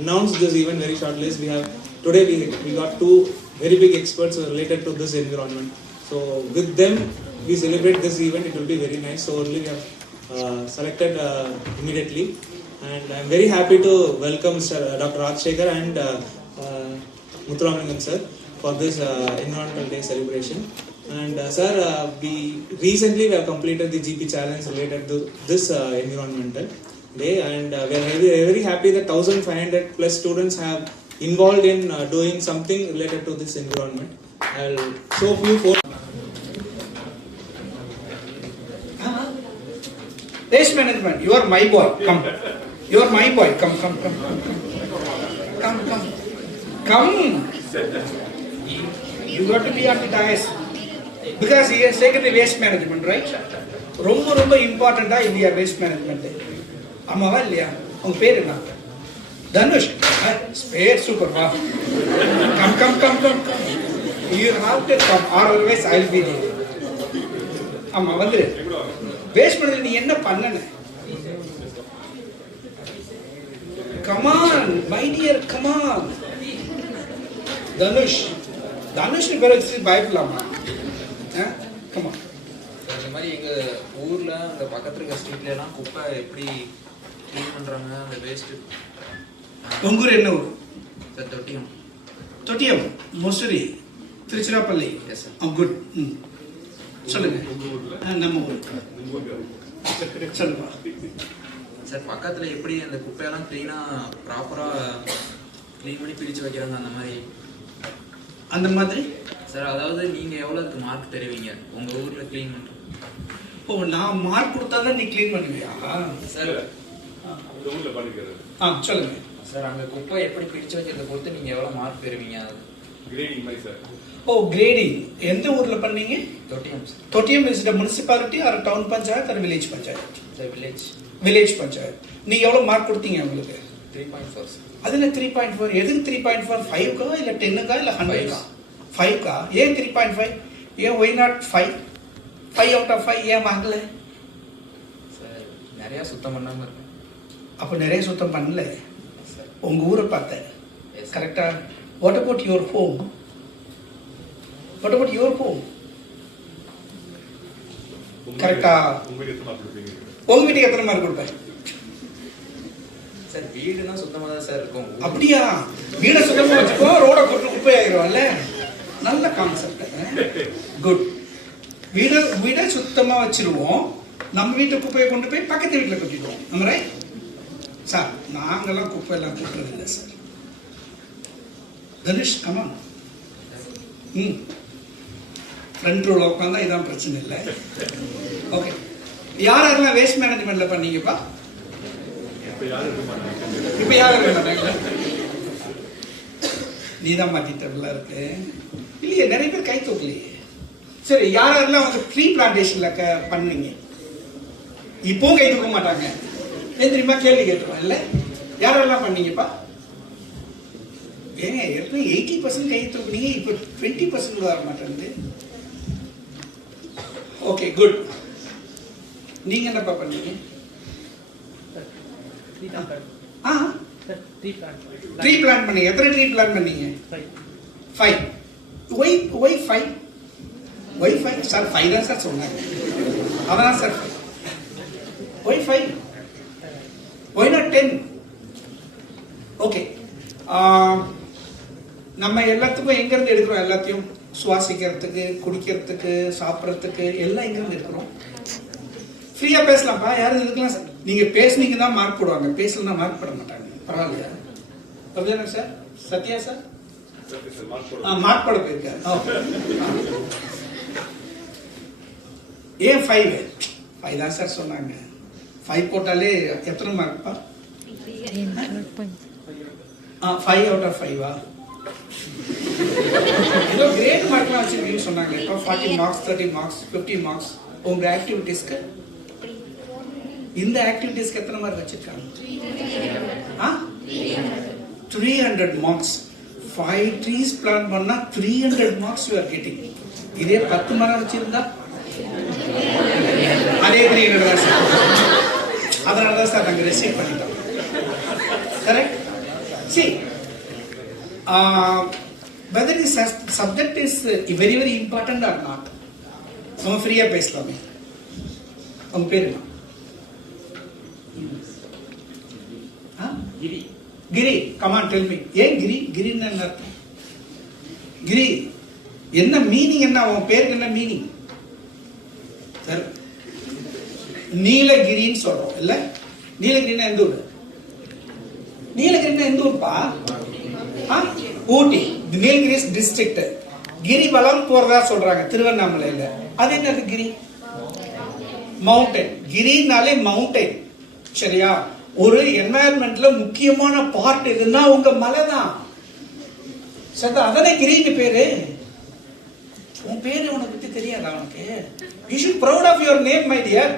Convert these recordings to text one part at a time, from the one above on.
announce this event very shortly. We have today we got two very big experts related to this environment. So with them we celebrate this event. It will be very nice. So only we have selected immediately, and I am very happy to welcome Dr. Rajshekhar and Muthuramalingam sir for this Environmental Day celebration. And sir, we recently have completed the GP challenge related to this environmental day, and we are very happy that 1,500 plus students have involved in doing something related to this environment. I'll show few photos. Waste management, you are my boy, come. You are my boy, come. You got to be on the dais. Because he has taken the waste management, right? ரொம்ப important in your waste management. அம்மாவா இல்லையா? உங்க பேர் என்ன? தனுஷ். பேர் super வா. Come. You have to come, or otherwise I will be there. அம்மா வந்து வேஸ்ட் பண்ணது நீ என்ன பண்ணன? Come on, my dear, come on. Dhanush பேர் வச்சு பயப்படலாமா? Come on. இந்த மாதிரி எங்க ஊர்ல அந்த பக்கத்துல இருக்க ஸ்ட்ரீட்ல எல்லாம் குப்பை எப்படி க்ளீன் பண்றாங்க அந்த வேஸ்ட். உங்க ஊர் என்ன ஊர்? Sir Thottiyam Musiri Tiruchirappalli. Yes sir. Good. சொல்லுங்க. நம்ம ஊர் சொல்லுங்க சார். பக்கத்துல எப்படி அந்த குப்பையெல்லாம் க்ளீனா ப்ராப்பரா க்ளீன் பண்ணி பிரிச்சு வைக்கிறாங்க அந்த மாதிரி சார். அதாவது நீங்க எவ்வளவுக்கு மார்க் தருவீங்க உங்க ஊர்ல க்ளீன் பண்றது? ஓ, நான் மார்க் கொடுத்தாதான் நீ க்ளீன் பண்ணுவியா சார்? சொல்லுங்க சார். அங்க குப்பை எப்படி பிரிச்சு வைக்கிறத பொறுத்து நீங்க எவ்வளவு மார்க் பெறுவீங்க? கிரேடிங் மாதிரி சார். ஓ, கிரேடிங் எந்த ஊர்ல பண்ணீங்க? Thottiyam sir. Thottiyam is the municipality or town panchayat or village panchayat? Sir village panchayat. நீங்க எவ்வளவு மார்க் கொடுத்தீங்க உங்களுக்கு? 3.4 சார். அதுல 3.4 எதுக்கு 3.4? 5கா இல்ல 10கா இல்ல 100கா? 5கா? ஏன் 3.5? ஏன் why not 5? 5 out of 5 ஏன் வாங்கல சார்? நிறைய சுத்தம் பண்ணாம இருக்கு. அப்ப நிறைய சுத்தம் பண்ணல. உங்க ஊரை பார்த்தேன் கரெக்டா. What about your home? கரெக்டா. உங்க வீட்டுக்கு எத்தனை மார்க் கொடுப்பேன்? சார் வீடுனா சுத்தமா தான் சார் இருக்கும். அப்படியா? வீடை சுத்தமா வச்சுக்கோ, ரோட கொட்டு குப்பை ஆகிரும்ல. நல்ல கான்செப்ட். குட். வீடை சுத்தமா வச்சிருவோம், நம்ம வீட்டு குப்பையை கொண்டு போய் பக்கத்து வீட்டில் கொட்டிடுவோம். நம்ம ரைட் சார்? நாங்கெல்லாம் குப்பை எல்லாம் கொட்டுறது இல்லை சார். தனுஷ் கமான். ஃப்ரண்ட் ரோல உட்காந்தா இதான் பிரச்சனை இல்லை. ஓகே, யாரெல்லாம் வேஸ்ட் மேனேஜ்மெண்ட்ல பண்ணீங்கப்பா? இப்ப யாரும் இருக்க மாட்டாங்க. நீதான் மாத்திட்டா இருக்கு இல்லையே? நிறைய பேர் கை தூக்கலையே. சரி, யாரெல்லாம் வந்து ட்ரீ பிளான்டேஷன்ல பண்ணீங்க? இப்போ கை தூக்க மாட்டாங்க. ஏன் தெரியுமா? கேள்வி கேட்டுருவோம் இல்ல. யாரெல்லாம் பண்ணீங்கப்பா? ஏங்க 80% கை தூக்குனீங்க, இப்போ 20% வர மாட்டேங்குது. Okay, good. நீங்க என்னப்பா பண்ணீங்க? ட்ரீ பிளான் பண்ணீங்க. எத்தனை ட்ரீ பிளான் பண்ணீங்க? 5. Why 5? Why 5? சார் 5 தான் சார் சொன்னாங்க. அதான் sir 5. Why 5? Why not 10? Okay, நம்ம எல்லாத்துக்கும் எங்க இருந்து எடுக்கிறோம்? எல்லாத்தையும் சுவாசிக்கிறதுக்கு, குடிக்கிறதுக்கு, சாப்பிட்றதுக்கு எல்லாம் எங்க இருந்து எடுக்கிறோம்? ஃப்ரீயா பேசலாம்ப்பா, யாரும் இருக்கலாம் சார். நீங்க பேசுனீங்க தான் மார்க் போடுவாங்க, பேசலன்னா மார்க் போட மாட்டாங்க. பரவாயில்லையா? அப்படிதானே சார்? சத்யா சார் மார்க் போட போயிருக்காரு. ஏன் 5 தான் சார் சொன்னாங்க. 5 போட்டாலே எத்தனை மார்க்ப்பா? 5 out of 5. ஏதோ கிரேட் மார்க்லாம் வச்சிருக்கீங்கன்னு சொன்னாங்க. இப்போ 40 மார்க்ஸ், 30 மார்க்ஸ், 50 மார்க்ஸ். உங்க ஆக்டிவிட்டிஸ்க்கு, இந்த ஆக்டிவிட்டிஸ்க்கு எத்தனை மார்க் வச்சிருக்காங்க? 300 மார்க்ஸ். 5 ட்ரீஸ் பிளான் பண்ணா 300 மார்க்ஸ் யூ ஆர் கெட்டிங். இதே 10 மரம் வச்சிருந்தா அதே 300 தான் சார். அதனால தான் சார் நாங்கள் ரிசீவ் பண்ணிட்டோம். Correct. See, whether the subject is very very important or not, நம்ம ஃப்ரீயா பேசலாமே. உங்க பேரு என்ன? கிரி. கிரி, come on tell me. ஏன் கிரி? கிரின்னு என்ன அர்த்தம்? கிரி என்ன மீனிங்? என்ன உன் பேருக்கு என்ன மீனிங்? சார் நீலகிரின்னு சொல்றோம் இல்ல? நீலகிரின்னா எந்த ஊர்? நீலகிரின்னா எந்த ஊர்ப்பா? ஊட்டி. நீலகிரிஸ் டிஸ்ட்ரிக்ட். கிரிவலம் போறதா சொல்றாங்க திருவண்ணாமலையில. அது என்னது கிரி? மவுண்டன். கிரினாலே மவுண்டன். சரியா? ஒரு என்வாயர்மெண்ட்ல முக்கியமான பார்ட் எதுன்னா உங்க மலை தான். சரி, அதானே கிரின்னு பேரு. உன் பேரு உனக்கு பத்தி தெரியாதா உனக்கு? You should proud of your name my dear.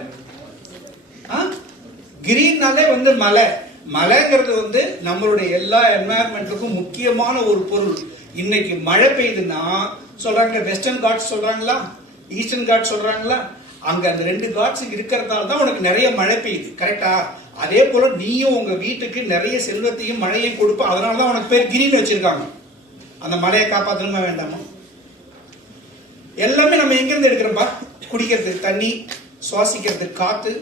கிரினாலே மலை. மலைங்கிறது நம்மளுடைய எல்லா என்வாயர்மெண்ட்டுக்கும் முக்கியமான ஒரு பொருள். இன்னைக்கு மழை பெய்யுதுன்னா சொல்றாங்க வெஸ்டர்ன் காட்ஸ் சொல்றாங்களா, ஈஸ்டர்ன் காட்ஸ் சொல்றாங்களா? அங்க அந்த 2 காட்ஸ் இருக்கிறதால தான் உனக்கு நிறைய மழை பெய்யுது. கரெக்டா? அதே போல நீயும் உங்க வீட்டுக்கு நிறைய செல்வத்தையும் மழையும் கொடுப்ப. அதனாலதான் உனக்கு பேர் கிரின்னு வச்சிருக்காங்க. அந்த மழையை காப்பாற்றணுமா வேண்டாமா? எல்லாமே நம்ம எங்க இருந்து எடுக்கிறோம்பா? குடிக்கிறதுக்கு தண்ணி, சுவாசிக்கிறதுக்கு காத்து,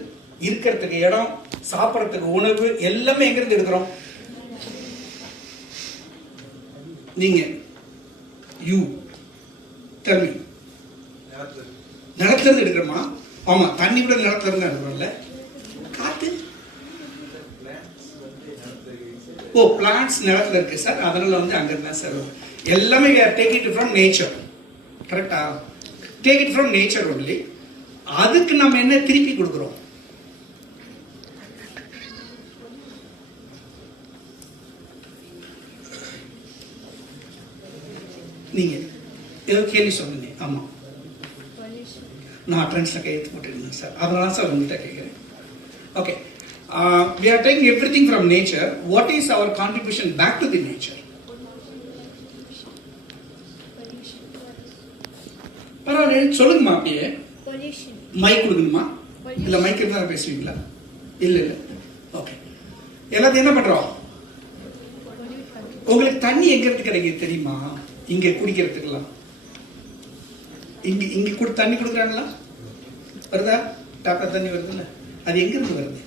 இருக்கிறதுக்கு இடம், சாப்பிடறதுக்கு உணவு, எல்லாமே எங்க இருந்து எடுக்கிறோம்? நீங்க யூ டெல் மீ. நிலத்துல இருந்து எடுக்கிறோமா? ஆமா, தண்ணி கூட நிலத்துல இருந்து எடுக்கிறோம்ல. காத்து, ஓ பிளான்ட்ஸ் நிலத்துல இருக்கு சார், அதனால அங்க இருந்தா சார் எல்லாமே டேக் இட் ஃப்ரம் நேச்சர். கரெக்டா? Take it from nature only. அதுக்கு நம்ம என்ன திருப்பி கொடுக்கிறோம்? நீங்க ஏதோ கேள்வி சொன்னீங்க. ஆமா, நான் அட்டெண்டன்ஸ்ல கையெழுத்து போட்டுருந்தேன் சார், அதனால சார் உங்கள்கிட்ட கேட்கிறேன். Okay, we are taking everything from nature. What is our contribution back to the nature? பரவாயில்ல சொல்லுங்கம்மா. அப்படியே மைக் கொடுக்கணுமா? இல்ல மைக் இருந்தா பேசுவீங்களா? இல்ல இல்ல. ஓகே, எல்லாத்தையும் என்ன பண்றோம்? உங்களுக்கு தண்ணி எங்க இருந்து கிடைக்குது தெரியுமா? இங்க குடிக்கிறதுக்கெல்லாம் இங்க தண்ணி கொடுக்குறாங்களா? வருதா? டாப்ல தண்ணி வருதுல்ல? அது எங்க இருந்து வருது?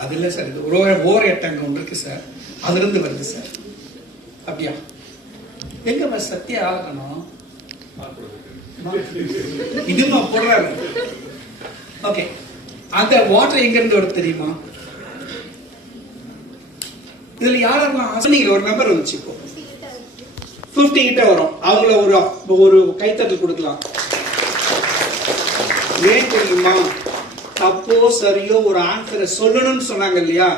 அது இல்ல சார், இது ஓர் எட்டங்க ஒன்று இருக்கு சார், அதுல இருந்து வருது சார். அப்படியா? எங்க சத்திய ஆகணும் இதுமா போடுறாரு. ஓகே, அந்த வாட்டர் எங்க இருந்து வருது தெரியுமா? இதுல யாரெல்லாம் நீங்க ஒரு நம்பர் வந்துச்சு, இப்போ 50 கிட்ட வரும். அவங்கள ஒரு கைத்தட்டல் கொடுக்கலாம். ஏன் தெரியுமா? தப்போ சரியோ ஒரு ஆன்சரை சொல்லணும்னு சொன்னாங்க இல்லையா?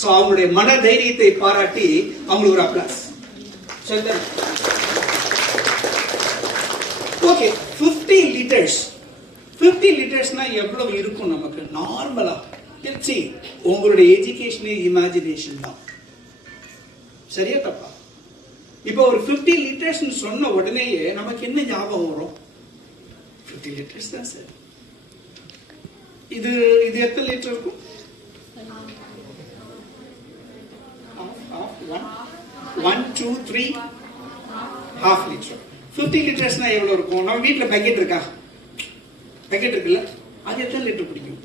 சோ அவங்களுடைய மன தைரியத்தை பாராட்டி அவங்களுக்கு ஒரு அப்ளாஸ். Okay, 50 litres. 50 லிட்டர்ஸ்னா எவ்வளவு இருக்கும் நமக்கு நார்மலா? உங்களுடைய எஜுகேஷன் இமேஜினேஷன் தான். சரியா தப்பா? இப்போ ஒரு 50 லிட்டர்ஸ் சொன்ன உடனேயே நமக்கு என்ன ஞாபகம் வரும்? 50 லிட்டர்ஸ் தான் சார். இது எத்தனை லிட்டர் இருக்கும்? 1 2 3 half லிட்டர். 50 லிட்டர்ஸ்னா எவ்வளவு இருக்கும்? நம்ம வீட்டுல பக்கெட் இருக்கா? பக்கெட் இருக்குல்ல, அது எத்தனை லிட்டர் பிடிக்கும்?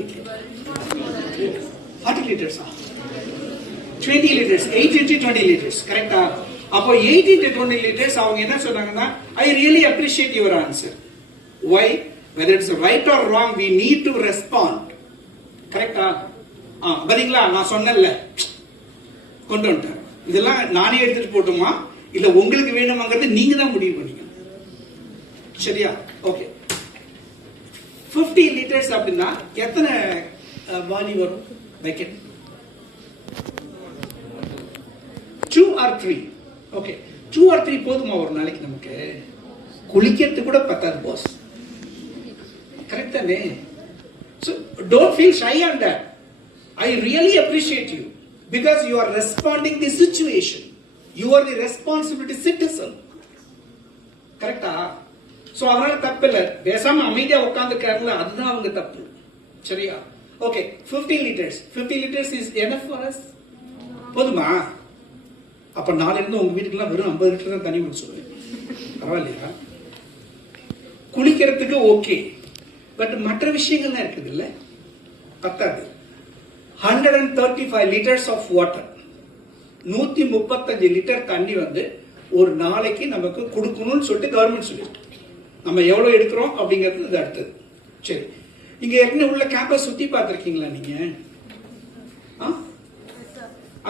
8 லிட்டர். 40 லிட்டர்ஸா? 20 liters, 8 into 20 liters, கரெக்டா? அப்போ 8 into 20 liters அவங்க என்ன சொன்னாங்கன்னா, I really appreciate your answer. Why? Whether it's right or wrong, we need to respond. கரெக்டா? பாத்தீங்களா, நான் சொன்னேன்ல, கொண்டு வந்துட்டேன். இதெல்லாம் நானே எடுத்துட்டு போட்டுமா இல்ல உங்களுக்கு வேணுமாங்கிறது நீங்க தான் முடிவு பண்ணீங்க. சரியா? ஓகே, 50 liters அப்படின்னா எத்தனை வாலி வரும் பக்கெட்? 2 or 3. ஓகே, 2 or 3 போதுமா ஒரு நாளைக்கு நமக்கு? குளிக்கிறது கூட பத்தாது பாஸ். கரெக்ட் தானே? So don't feel shy on that. I really appreciate you because you are responding the situation. You are the responsibility citizen. கரெக்டா? சோ அதனால தப்பு இல்ல, பேசாம அமைதியா உட்கார்ந்துக்காருல, அதுதான் அவங்க தப்பு. சரியா? Okay, 50 liters. 50 liters is enough for us. போதுமா? அப்ப நாளையிலிருந்து உங்க வீட்டுக்குலாம் வெறும் 50 லிட்டர் தான் தண்ணி குடிக்க சொல்லுவேன். பரவாயில்லையா? குளிக்கிறதுக்கு ஓகே, பட் மற்ற விஷயங்கள்லாம் இருக்குது இல்ல, பத்தாது. 135 லிட்டர்ஸ் ஆஃப் வாட்டர், 135 லிட்டர் தண்ணி வந்து ஒரு நாளைக்கு நமக்கு கொடுக்கணும்னு சொல்லிட்டு கவர்மெண்ட் சொல்லிட்டு, நம்ம எவ்வளவு எடுக்கிறோம் அப்படிங்கிறது இது அடுத்தது. சரி, இங்க ஏற்கனவே உள்ள கேம்பஸ் சுத்தி பார்த்திருக்கீங்களா நீங்க?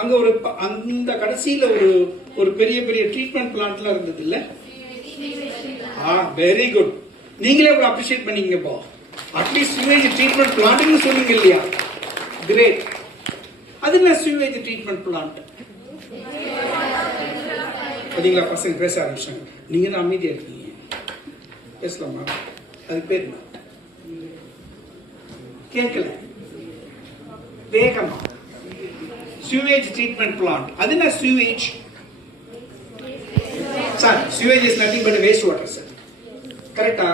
அங்க ஒரு அந்த கடைசியில ஒரு பெரிய பெரிய ட்ரீட்மெண்ட் பிளான்ட்லாம் இருந்தது இல்ல? Very good. நீங்களே இவ்வளவு அப்ரிஷியேட் பண்ணீங்க. இப்போ அட்லீஸ்ட் சிவேஜ் ட்ரீட்மெண்ட் பிளான்ட்னு சொன்னீங்க இல்லையா? கிரேட். அது என்ன சிவேஜ் ட்ரீட்மெண்ட் பிளான்ட்? பாத்தீங்களா, பசங்க பேச ஆரம்பிச்சாங்க. நீங்க தான் அமைதியா இருக்கீங்க, பேசலாமா? அது பேர் என்ன? கேட்கல, வேகமா. sewage treatment plant. அது என்ன sewage? Sir, sewage is nothing but waste water, sir. கரெக்டா?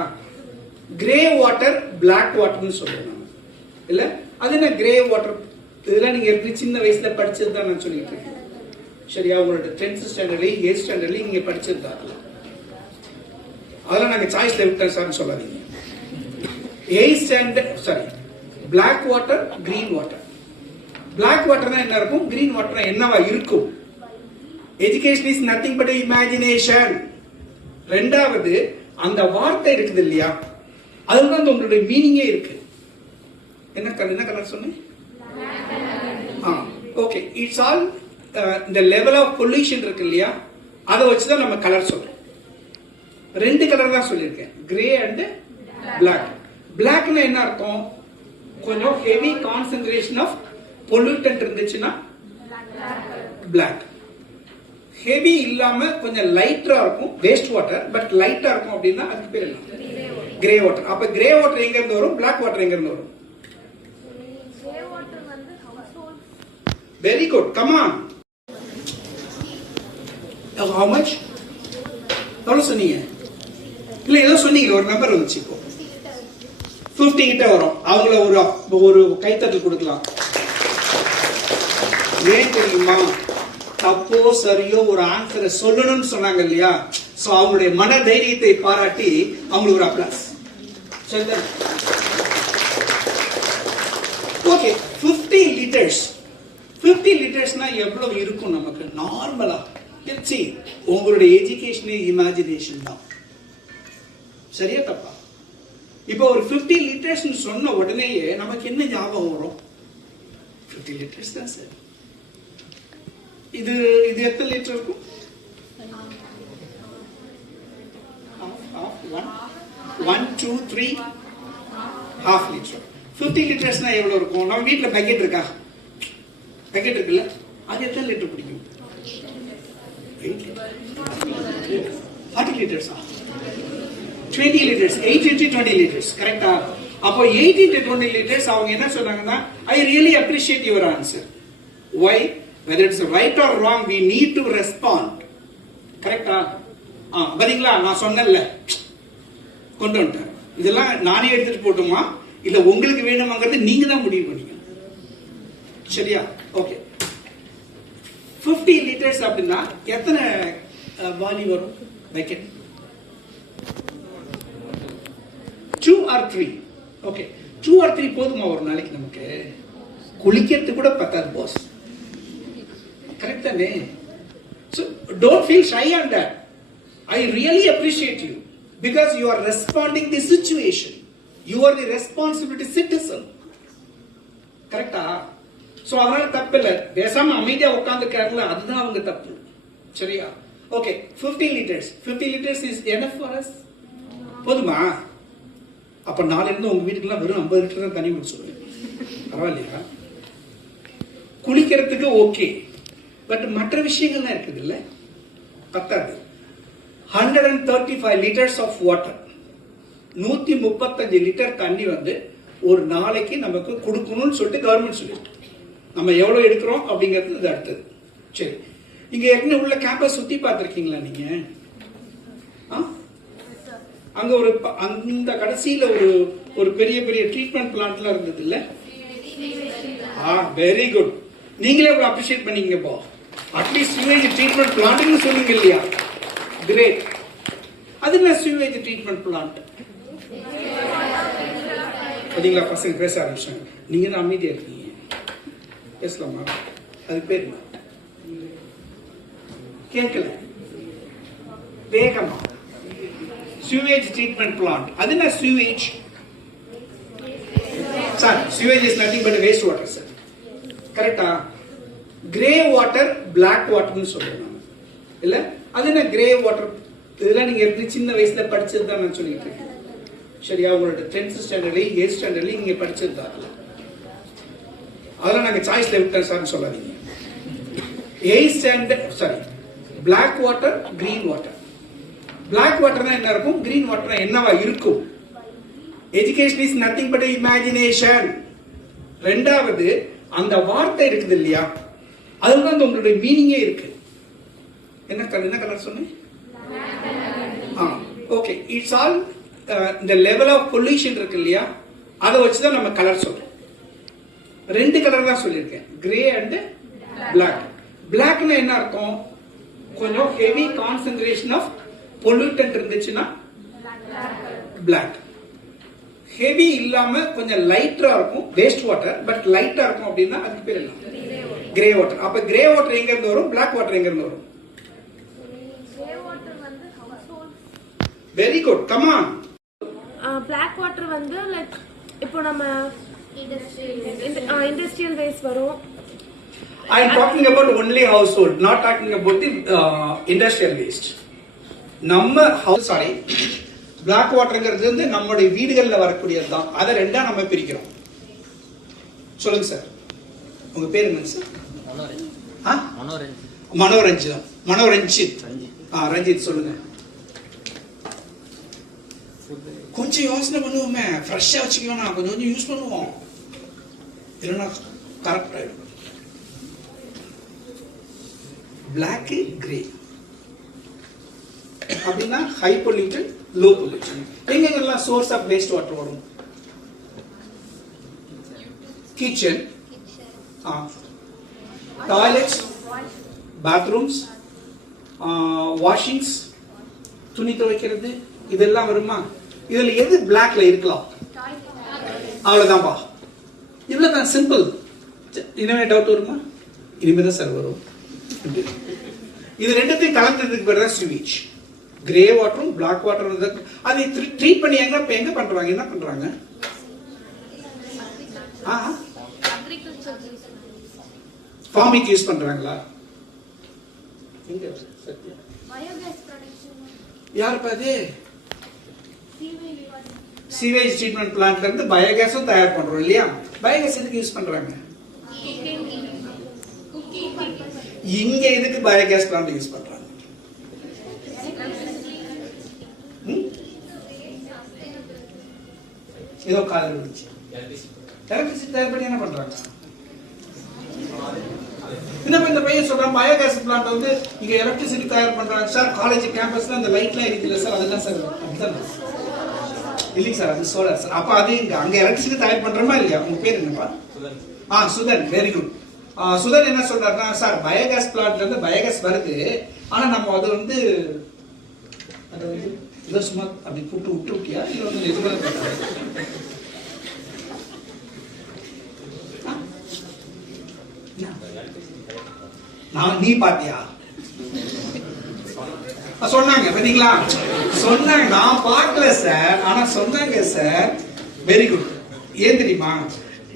கிரே வாட்டர், பிளாக் வாட்டர்னு சொல்றோம் இல்ல? அது என்ன கிரே வாட்டர்? இதெல்லாம் நீங்க எப்படி சின்ன வயசுல படிச்சது தான் நான் சொல்லிட்டு இருக்கேன். சரியா? உங்களோட 10th ஸ்டாண்டர்ட்லயும் 8th ஸ்டாண்டர்ட்லயும் நீங்க படிச்சது தான். அதெல்லாம் நாங்க சாய்ஸ்ல விட்டோம் சார்னு சொல்லாதீங்க. 8th standard, sorry, black water, green water. Black வாட்டர்னா என்ன இருக்கும், கிரீன் வாட்டர்னா என்னவா இருக்கும்? Education is nothing but imagination. ரெண்டாவது, அந்த வார்த்தை இருக்குது இல்லையா, அதுதான் உங்களுடைய மீனிங்கே இருக்கு. என்ன கலர் சொன்னேன்? ஓகே, இட்ஸ் ஆல் இந்த லெவல் ஆஃப் பொல்யூஷன் இருக்கு இல்லையா, அதை வச்சுதான் நம்ம கலர் சொல்றோம். 2 கலர் தான் சொல்லியிருக்கேன், கிரே அண்ட் பிளாக். பிளாக்னா என்ன அர்த்தம்? கொஞ்சம் ஹெவி கான்சென்ட்ரேஷன் ஆஃப் பொல்யூட்டன்ட் இருந்துச்சுன்னா பிளாக். ஹெவி இல்லாம கொஞ்சம் லைட்டா இருக்கும், வேஸ்ட் வாட்டர், பட் லைட்டா இருக்கும் அப்படின்னா அதுக்கு பேர் என்ன? Grey water. அப்ப கிரே வாட்டர் எங்க இருந்து வரும், பிளாக் வாட்டர் எங்க இருந்து வரும்? Very good, come on. How much? எவ்வளவு சொன்னீங்க? இல்ல ஏதோ சொன்னீங்க, ஒரு நம்பர் வந்துச்சு. இப்போ 50 கிட்ட வரும். அவங்கள ஒரு கைத்தட்டல் கொடுக்கலாம். ஏன் தெரியுமா? தப்போ சரியோ ஒரு ஆன்சரை சொல்லணும்னு சொன்னாங்க இல்லையா, சோ அவங்களுடைய மன தைரியத்தை பாராட்டி அவங்களுக்கு ஒரு அப்ளாஸ். Okay, 50 litres. 50 லிட்டர்ஸ்னா எவ்வளவு இருக்கும் நமக்கு நார்மலா? உங்களுடைய எஜுகேஷனே இமேஜினேஷன் தான். சரியா தப்பா? இப்போ ஒரு 50 லிட்டர்ஸ் சொன்ன உடனேயே நமக்கு என்ன ஞாபகம் வரும்? 50 லிட்டர்ஸ் தான் சார். இது எத்தனை லிட்டர் இருக்கும்? 1 2 3 half லிட்டர். 50 லிட்டர்ஸ்னா எவ்வளவு இருக்கும்? நம்ம வீட்டுல பக்கெட் இருக்கா? பக்கெட் இருக்குல்ல, அது எத்தனை லிட்டர் பிடிக்கும்? 40 லிட்டர்ஸா? 20 liters, 8 into 20 liters, கரெக்டா? அப்போ 8 into 20 liters அவங்க என்ன சொன்னாங்கன்னா, I really appreciate your answer. Why? Whether it's right or wrong, we need to respond. கரெக்டா? பாத்தீங்களா, நான் சொன்னேன்ல, கொண்டு வந்துட்டேன். இதெல்லாம் நானே எடுத்துட்டு போட்டுமா இல்ல உங்களுக்கு வேணுமாங்கிறது நீங்க தான் முடிவு பண்ணீங்க. சரியா? ஓகே, 50 liters அப்படின்னா எத்தனை வாலி வரும் பக்கெட்? 2 or 3. ஓகே, 2 or 3 போதுமா ஒரு நாளைக்கு? நமக்கு குளிக்கிறதுக்கு கூட பத்தாது பாஸ். கரெக்ட் தானே? So don't feel shy on that. I really appreciate you because you are responding the situation. You are the responsibility citizen. கரெக்டா? சோ அதனால தப்பு இல்ல, பேசாம அமைதியா உட்கார்ந்துருக்காருல, அதுதான் அவங்க தப்பு. சரியா? Okay, 50 liters. 50 liters is enough for us. போதுமா? அப்ப நாளையிலிருந்து உங்க வீட்டுக்குலாம் வெறும் 50 லிட்டர் தான் தண்ணி குடிக்க சொல்லுவேன். பரவாயில்லையா? குளிக்கிறதுக்கு ஓகே, பட் மற்ற விஷயங்கள்லாம் இருக்குது இல்ல, பத்தாது. 135 லிட்டர்ஸ் ஆஃப் வாட்டர், 135 லிட்டர் தண்ணி வந்து ஒரு நாளைக்கு நமக்கு கொடுக்கணும்னு சொல்லிட்டு கவர்மெண்ட் சொல்லிட்டு, நம்ம எவ்வளவு எடுக்கிறோம் அப்படிங்கிறது இது அடுத்தது. சரி, இங்க ஏற்கனவே உள்ள கேம்பஸ் சுத்தி பார்த்திருக்கீங்களா நீங்க? அங்க அந்த கடைசியில ஒரு பெரிய பெரிய ட்ரீட்மெண்ட் பிளான்ட்லாம் இருந்தது இல்ல? Very good. நீங்களே இவ்வளவு அப்ரிஷியேட் பண்ணீங்க இப்போ. அட்லீஸ்ட் சிவேஜ் ட்ரீட்மெண்ட் பிளான்ட்னு சொன்னீங்க இல்லையா? கிரேட். அது என்ன சிவேஜ் ட்ரீட்மெண்ட் பிளான்ட்? பாத்தீங்களா பசங்க பேச ஆரம்பிச்சாங்க. நீங்க தான் அமைதியா இருக்கீங்க. பேசலாமா? அது பேர் என்ன? கேட்கல வேகமா. sewage treatment plant. அது என்ன sewage? Sir sewage is nothing but waste water sir. கரெக்டா? grey water black water னு சொல்றோம் இல்ல? அது என்ன grey water? இதெல்லாம் நீங்க எப்படி சின்ன வயசுல படிச்சது தான் நான் சொல்லிட்டு இருக்கேன். சரியா? உங்களோட 10th ஸ்டாண்டர்ட்ல 8th ஸ்டாண்டர்ட்ல நீங்க படிச்சது தான். அதெல்லாம் நாங்க சாய்ஸ்ல விட்டோம் சார்னு சொல்லாதீங்க. 8th standard sorry black water green water. black water என்ன இருக்கும்? green water என்னவா இருக்கும்? education is nothing but imagination. ரெண்டாவது அந்த வார்த்தை இருக்குது இல்லையா, அதுதான் உங்களுடைய மீனிங்கே இருக்கு. என்ன கலர் சொன்னேன்? ஓகே, இட்ஸ் ஆல் இந்த லெவல் ஆஃப் பொல்யூஷன் இருக்கு இல்லையா, அதை வச்சுதான் நம்ம கலர் சொல்றோம். ரெண்டு கலர் தான் சொல்லியிருக்கேன், கிரே அண்ட் பிளாக். பிளாக்னா என்ன அர்த்தம்? கொஞ்சம் ஹெவி கான்சென்ட்ரேஷன் ஆஃப் பொல்யூட்டன்ட் இருந்துச்சுன்னா பிளாக். ஹெவி இல்லாம கொஞ்சம் லைட்டா இருக்கும் வேஸ்ட் வாட்டர், பட் லைட்டா இருக்கும் அப்படின்னா அதுக்கு பேர் என்ன? Grey water. அப்ப கிரே வாட்டர் எங்க இருந்து வரும்? பிளாக் வாட்டர் எங்க இருந்து வரும்? Very good, come on. Black water வந்து லைக் இப்போ நம்ம இண்டஸ்ட்ரியல் வேஸ்ட் வரும். I am talking about only household, not talking about the industrial waste. நம்ம ஹவுஸ் சாரி பிளாக் வாட்டர்ங்கிறது வந்து நம்மளுடைய வீடுகளில் வரக்கூடியது தான். அதை ரெண்டா நம்ம பிரிக்கிறோம். சொல்லுங்க சார், உங்க பேர் என்ன சார்? மனோரஞ்சிதம். மனோரஞ்சித். ரஞ்சித் சொல்லுங்க. கொஞ்சம் யோசனை பண்ணுவோமே, ஃப்ரெஷ்ஷா வச்சுக்கலாம், கொஞ்சம் கொஞ்சம் யூஸ் பண்ணுவோம், இல்லைன்னா கரெக்ட் ஆயிடும். பிளாக் கிரே அப்படின்னா ஹை பொல்யூட்டட் லோ பொல்யூஷன். எங்கெல்லாம் சோர்ஸ் ஆஃப் வேஸ்ட் வாட்டர் வரும்? கிச்சன், டாய்லெட்ஸ், பாத்ரூம்ஸ், வாஷிங்ஸ், துணி துவைக்கிறது, இதெல்லாம் வருமா? இதுல எது பிளாக்ல இருக்கலாம்? அவ்வளவுதான்பா, இவ்வளவுதான், சிம்பிள். இனிமே டவுட் வருமா? இனிமேதான் சார் வரும். இது ரெண்டுத்தையும் கலந்ததுக்கு பேர் தான் சிவேஜ். கிரே வாட்டரும் பிளாக் வாட்டரும் அதை ட்ரீட் பண்ணி எங்க பண்றாங்க? என்ன பண்றாங்க? ஃபார்மிங் யூஸ் பண்றாங்களா? யாரு பாது? சீவேஜ் ட்ரீட்மெண்ட் பிளான்ட்ல இருந்து பயோகேஸும் தயார் பண்றோம் இல்லையா? பயோகேஸ் எதுக்கு யூஸ் பண்றாங்க? இங்க எதுக்கு பயோகேஸ் பிளான்ட் யூஸ் பண்றாங்க? ஏதோ காலம் இருந்துச்சு. எலக்ட்ரிசிட்டி தயார் பண்ணி என்ன பண்றாங்க? இந்த பையன் சொல்றான் பயோகேஸ் பிளான்ட் வந்து இங்க எலக்ட்ரிசிட்டி தயார் பண்றாங்க சார். காலேஜ் கேம்பஸ்ல அந்த லைட்லாம் இருக்குல்ல சார், அதெல்லாம் சார் அதுதான் இல்லைங்க சார், அது சோலார் சார். அப்ப அது அங்க எலக்ட்ரிசிட்டி தயார் பண்றோமா இல்லையா? உங்க பேர் என்னப்பா? சுதன். Very good. சுதன் என்ன சொல்றாருன்னா, சார் பயோகேஸ் பிளான்ட்ல இருந்து பயோகேஸ் வருது, ஆனா நம்ம அது வந்து ஏதோ சும்மா அப்படி கூப்பிட்டு விட்டுருக்கியா இல்ல வந்து எதுவும் நான் நீ பாத்தியா சொன்னாங்க பாத்தீங்களா? சொன்னாங்க, நான் பார்க்கல சார், ஆனா சொன்னாங்க சார். Very good. ஏன் தெரியுமா?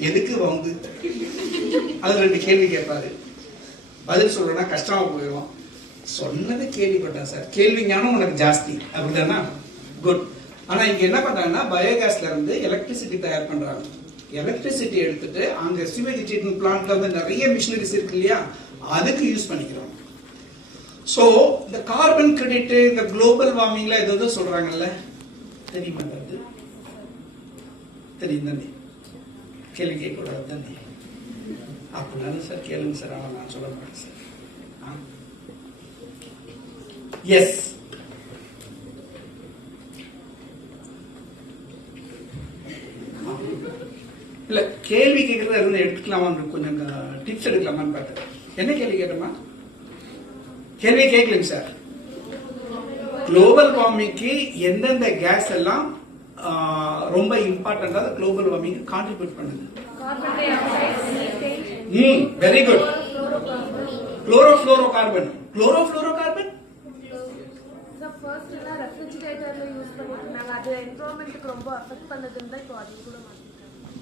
எதுக்கு வந்து அது ரெண்டு கேள்வி கேட்பாரு, பதில் சொல்றேன்னா கஷ்டமா போயிடும். சொன்னது கேள்விப்பட்டேன் சார், கேள்வி ஞானம் உனக்கு ஜாஸ்தி அப்படிதானா? குட். ஆனா இங்க என்ன பண்றாங்கன்னா பயோகேஸ்ல இருந்து எலக்ட்ரிசிட்டி தயார் பண்றாங்க. எலக்ட்ரிசிட்டி எடுத்துட்டு அங்க சிவேஜ் ட்ரீட்மெண்ட் பிளான்ட்ல வந்து நிறைய மிஷினரிஸ் இருக்கு இல்லையா, அதுக்கு யூஸ் பண்ணிக்கிறோம். சோ இந்த கார்பன் கிரெடிட், இந்த குளோபல் வார்மிங்ல ஏதோ சொல்றாங்கல்ல, தெரியுமா? தெரியும் தானே? கேள்வி கேட்க கூடாது தானே? அப்படின்னா சார் கேளுங்க சார், அவன் நான் சொல்ல மாட்டேன் சார். எஸ், இல்ல கேள்வி கேட்கறதா இருந்து எடுத்துக்கலாமான்னு கொஞ்சம் டிப்ஸ் எடுக்கலாமான்னு பார்த்தேன். என்ன கேள்வி கேட்டோமா? கேள்வி கேட்கலைங்க சார். குளோபல் வார்மிங்க்கு எந்தெந்த கேஸ் எல்லாம் ரொம்ப இம்பார்ட்டண்டா குளோபல் வார்மிங் கான்ட்ரிபியூட் பண்ணுது? Very good. Chlorofluorocarbon. Chlorofluorocarbon first எல்லாம் ரெஃப்ரிஜரேட்டர்ல யூஸ் பண்ணிட்டு இருந்தாங்க. அது என்விரான்மென்ட்க்கு ரொம்ப அஃபெக்ட் பண்ணதுன்னு தான் இப்போ அது கூட மாத்திட்டாங்க.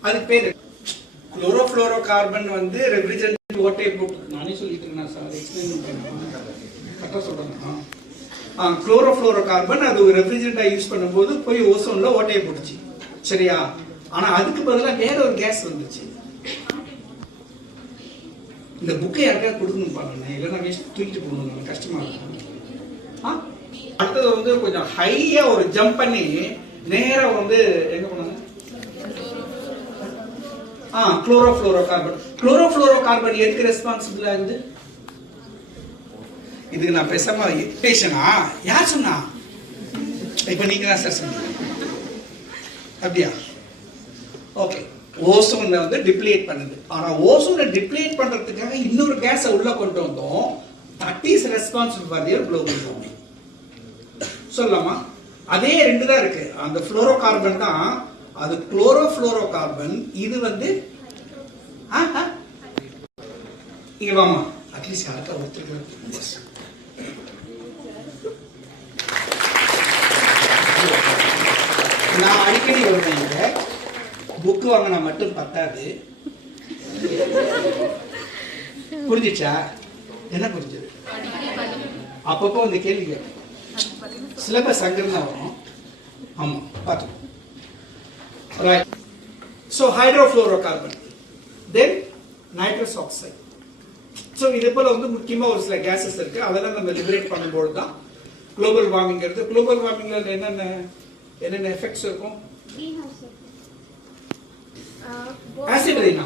அது பேரு குளோரோஃப்ளோரோகார்பன் வந்து ரெஃப்ரிஜரேட்டர் ஓட்டை போட்டு நானே சொல்லிட்டு இருக்கேன் சார். எக்ஸ்பிளைன் பண்ணேன். கரெக்டா சொல்றேன். குளோரோஃப்ளோரோகார்பன் அது ஒரு ரெஃப்ரிஜரேட்டரா யூஸ் பண்ணும்போது போய் ஓசோன்ல ஓட்டையை போட்டுச்சு. சரியா? ஆனா அதுக்கு பதிலா வேற ஒரு கேஸ் வந்துச்சு. இந்த புக்கை யாருக்காவது கொடுக்கணும் பாருங்க, இல்லைன்னா வேஸ்ட் தூக்கிட்டு போகணும், கஷ்டமா இருக்கும். அடுத்தது வந்து கொஞ்சம் ஹையா ஒரு ஜம்ப் பண்ணி நேரா வந்து எங்க போனாங்க? குளோரோஃப்ளோரோகார்பன். குளோரோஃப்ளோரோகார்பன் எதுக்கு ரெஸ்பான்சிபிளா இருந்து? இதுக்கு நான் பேசாம பேசனா யார் சொன்னா? இப்ப நீங்க தான் சார் சொன்னீங்க. அப்படியா? ஓகே. ஓசோனை வந்து டிப்ளீட் பண்ணுது. ஆனா ஓசோனை டிப்ளீட் பண்றதுக்காக இன்னொரு கேஸை உள்ள கொண்டு வந்தோம். That is responsible for the global warming. சொல்லலாமா? அதே ரெண்டு தான் இருக்கு. அந்த ஃப்ளோரோகார்பன் தான் அது குளோரோஃப்ளோரோகார்பன். இது வந்து இங்க வாமா, அட்லீஸ்ட் யாருக்கா ஒருத்தருக்கு நான் அடிக்கடி வருவேன். இங்க புக் வாங்கினா மட்டும் பத்தாது. புரிஞ்சிச்சா? என்ன புரிஞ்சது? அப்பப்போ இந்த கேள்வி கேட்கும். சிலபஸ் அங்கிருந்தா வரும். ஆமா, பார்த்தோம். ரைட். ஸோ ஹைட்ரோஃப்ளோரோகார்பன், தென் நைட்ரஸ் ஆக்சைடு. ஸோ இதே போல வந்து முக்கியமா ஒரு சில கேசஸ் இருக்கு. அதெல்லாம் நம்ம லிபரேட் பண்ணும்போது தான் குளோபல் வார்மிங்கிறது. குளோபல் வார்மிங்ல என்னென்ன எஃபெக்ட்ஸ் இருக்கும்? ஆசிட் ரெயினா?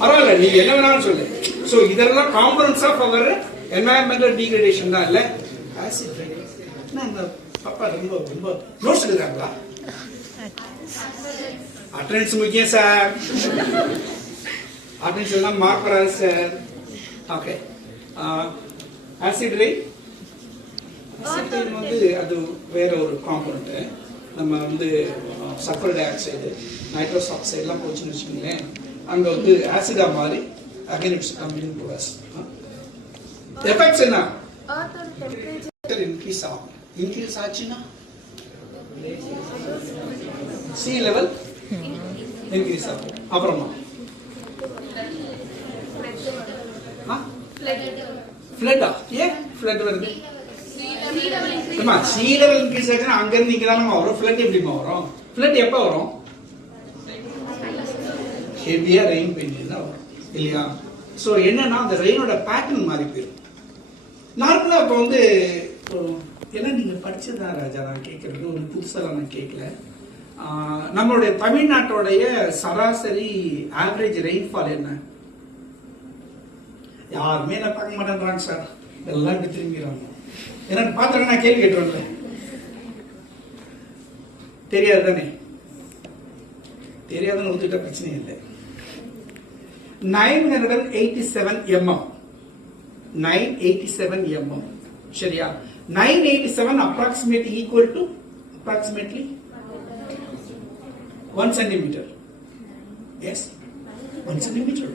பரவாயில்ல, நீங்க என்ன வேணாலும் சொல்லு. ஸோ இதெல்லாம் components of our environmental degradation தான். இல்ல ஆசிட் ரெயின் என்ன பாப்பா ரொம்ப ரொம்ப நோட்ஸ் எடுக்கிறாங்களா? அட்டெண்டன்ஸ் முக்கியம் சார். அட்டெண்டன்ஸ் எல்லாம் மார்க் பண்ணாரு சார். ஓகே. ஆசிட் ரெயின் வந்து அது வேற ஒரு காம்பனண்ட். நம்ம வந்து sulphur dioxide, nitrous oxide எல்லாம் போச்சுன்னு வச்சுக்கோங்களேன், அங்க வந்து ஆசிடா மாதிரி again it's coming to us. Effects என்ன? டெம்பரேச்சர் இன்க்ரீஸ் ஆகும். இன்க்ரீஸ் ஆச்சுன்னா சி லெவல் இன்க்ரீஸ் ஆகும். அப்புறமா ஃப்ளட்டா? ஏன் ஃப்ளட் வருது? சி லெவல் இன்க்ரீஸ் ஆச்சுன்னா அங்க இருந்து இங்க தானே வரும். ஃப்ளட் எப்படிமா வரும்? ஃப்ளட் எப்ப வரும்? ஹெவியா ரெயின் பெய்ஞ்சதுன்னா வரும் இல்லையா? ஸோ என்னன்னா அந்த ரெயினோட பேட்டர்ன் மாறி போயிடும். நார்மலா இப்போ வந்து ஏன்னா நீங்க படிச்சதா ராஜா, நான் கேட்கறது ஒரு புதுசாக நான் கேட்கல. நம்மளுடைய தமிழ்நாட்டோடைய சராசரி ஆவரேஜ் ரெயின்ஃபால் என்ன? யாருமே என்ன பார்க்க மாட்டேன்றாங்க சார். எல்லாம் இப்படி திரும்பிடுறாங்க. ஏன்னா பார்த்தாங்க நான் கேள்வி கேட்டுருவேன்ல. தெரியாது தானே? தெரியாதுன்னு ஒத்துக்கிட்ட பிரச்சனை இல்லை. 987 mm. 987 mm. சரியா? 987 approximately equal to approximately 1 centimeter. Yes? 1 centimeter.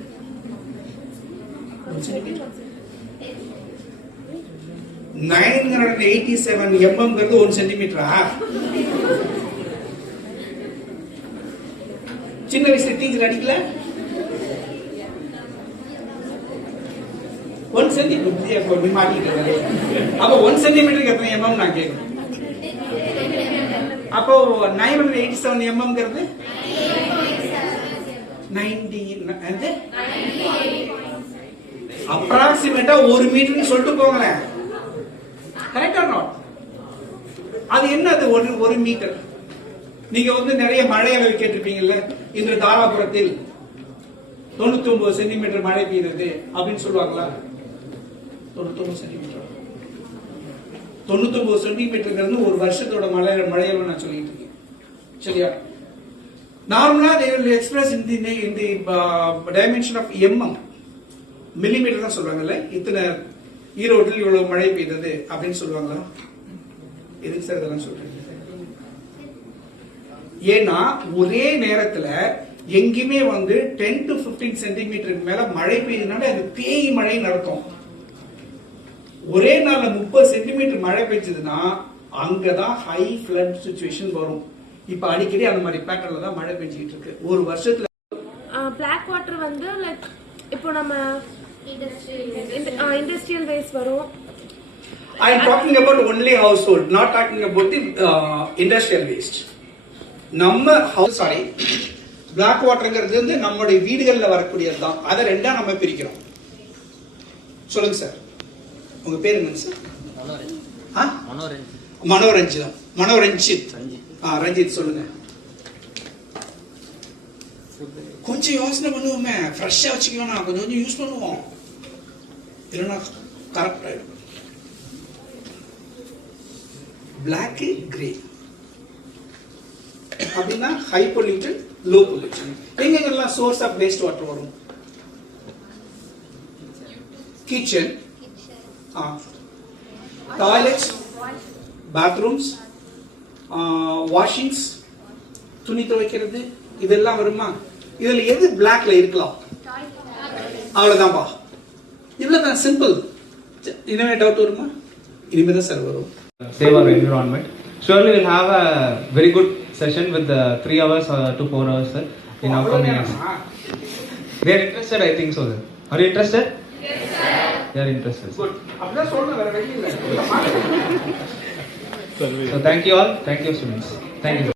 1 centimeter. 987 mm ங்கிறது 1 சென்டிமீட்டரா? சின்ன வயசுல டீச்சர் அடிக்கல? 1 சென்டிமீட்டர் மாட்டிக்கிட்டு. அப்போ 1 சென்டிமீட்டருக்கு எத்தனை mm நான் கேட்கணும். அப்போ 987 mm ங்கிறது 90 அப்ராக்சிமேட்டா 1 மீட்டர்னு சொல்லிட்டு போங்களேன். Correct or not? அது என்ன? அது 1 மீட்டர். நீங்க வந்து நிறைய மழை அளவு கேட்டிருப்பீங்கல்ல. இன்று தாராபுரத்தில் 99 சென்டிமீட்டர் மழை பெய்யுது அப்படின்னு சொல்லுவாங்களா? 99 சென்டிமீட்டர். 99 சென்டிமீட்டர் ஒரு வருஷத்தோட மழை அளவு நான் சொல்லிட்டு இருக்கேன். சரியா? நார்மலா they will express in the dimension of mm, millimetre தான் சொல்றாங்கல்ல. இத்தனை ஈரோட்டில் இவ்வளவு மழை பெய்தது அப்படின்னு சொல்லுவாங்களா? எதுக்கு சார் இதெல்லாம் சொல்றீங்க? ஏன்னா ஒரே நேரத்துல எங்கேயுமே 10 to 15 சென்டிமீட்டருக்கு மேல மழை பெய்யுதுனால அது பேய் மழைன்னு அர்த்தம். ஒரே நாள்ல 30 சென்டிமீட்டர் மழை பெய்ஞ்சதுன்னா அங்கதான் ஹை ஃபிளட் சிச்சுவேஷன் வரும். இப்ப அடிக்கடி அந்த மாதிரி பேட்டர்ல தான் மழை பெஞ்சிட்டு இருக்கு. ஒரு வருஷத்துல பிளாக் வாட்டர் லைக் இப்போ நம்ம இண்டஸ்ட்ரியல் வேஸ்ட் வரும். I am talking about only household, not talking about the industrial waste. நம்ம பிளாக் வாட்டர்ங்கிறது நம்மளுடைய வீடுகள்ல வரக்கூடியது தான். அதை ரெண்டா நம்ம பிரிக்கிறோம். சொல்லுங்க சார், உங்க பேர் என்ன சார்? மனோரஞ்சித். ரஞ்சித் சொல்லுங்க. கொஞ்சம் யோசனை பண்ணுவோமே, ஃப்ரெஷ்ஷா வச்சுக்கணும், கொஞ்சம் யூஸ் பண்ணுவோம், இல்லைன்னா கரெக்ட் ஆயிடும். பிளாக் கிரே அப்படின்னா ஹை பொல்யூட்டட், லோ பொல்யூஷன். எங்கெல்லாம் சோர்ஸ் ஆஃப் வேஸ்ட் வாட்டர் வரும்? கிச்சன், டாய்லெட்ஸ், பாத்ரூம்ஸ், வாஷிங்ஸ், துணி துவைக்கிறது, இதெல்லாம் வருமா? இதுல எது பிளாக்ல இருக்கலாம்? அவ்வளவுதான்பா. இவ்வளவுதான், சிம்பிள். இனிமே டவுட் வருமா? இனிமே தான் சார் வரும். Save our environment. Surely we'll have a very good session with the 3 hours to 4 hours, sir, in upcoming years. They are interested, I think so, sir. Are you interested? Yes, sir. They are interested. Good. அப்படிதான் சொல்லணும், வேற வழி இல்ல. So thank you all. Thank you, students. Thank you.